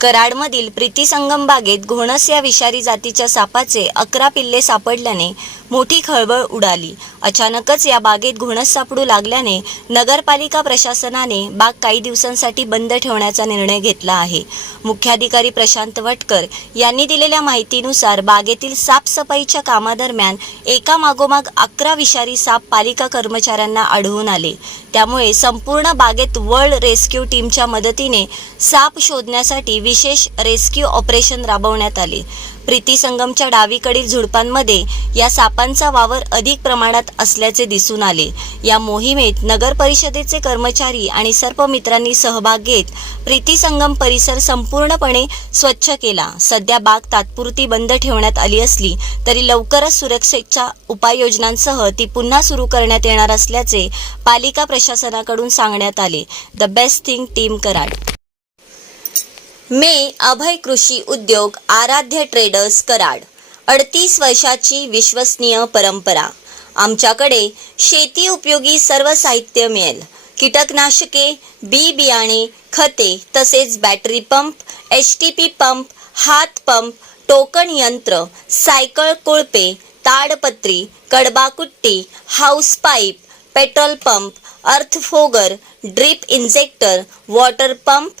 कराडमधील प्रीती संगम बागेत घोणस या विषारी जातीच्या सापाचे अकरा पिल्ले सापडल्याने मोठी खळबळ उडाली. अचानकच या बागेत घोणस सापडू लागल्याने नगरपालिका प्रशासनाने बाग काही दिवसांसाठी बंद ठेवण्याचा निर्णय घेतला आहे. मुख्याधिकारी प्रशांत वटकर यांनी दिलेल्या माहितीनुसार बागेतील साफसफाईच्या कामादरम्यान एका मागोमाग अकरा विषारी साप पालिका कर्मचाऱ्यांना आढळून आले. त्यामुळे संपूर्ण बागेत वर्ल्ड रेस्क्यू टीमच्या मदतीने साप शोधण्यासाठी विशेष रेस्क्यू ऑपरेशन राबवण्यात आले. प्रीती संगमच्या डावीकडील झुडपांमध्ये या सापांचा वावर अधिक प्रमाणात असल्याचे दिसून आले. या मोहिमेत नगर परिषदेचे कर्मचारी आणि सर्प मित्रांनी सहभाग घेत प्रीती संगम परिसर संपूर्णपणे स्वच्छ केला. सध्या बाग तात्पुरती बंद ठेवण्यात आली असली तरी लवकरच सुरक्षेच्या उपाययोजनांसह ती पुन्हा सुरू करण्यात येणार असल्याचे पालिका प्रशासनाकडून सांगण्यात आले. The best thing team Karad मे अभय कृषी उद्योग आराध्य ट्रेडर्स कराड. अडतीस वर्षाची विश्वसनीय परंपरा. आमच्याकडे शेती उपयोगी सर्व साहित्य मिळेल. कीटकनाशके बी बियाणे खते तसेच battery pump H T P pump हात पंप टोकन यंत्र सायकल कोळपे ताडपत्री कडबाकुट्टी house pipe petrol pump अर्थफोगर drip injector water pump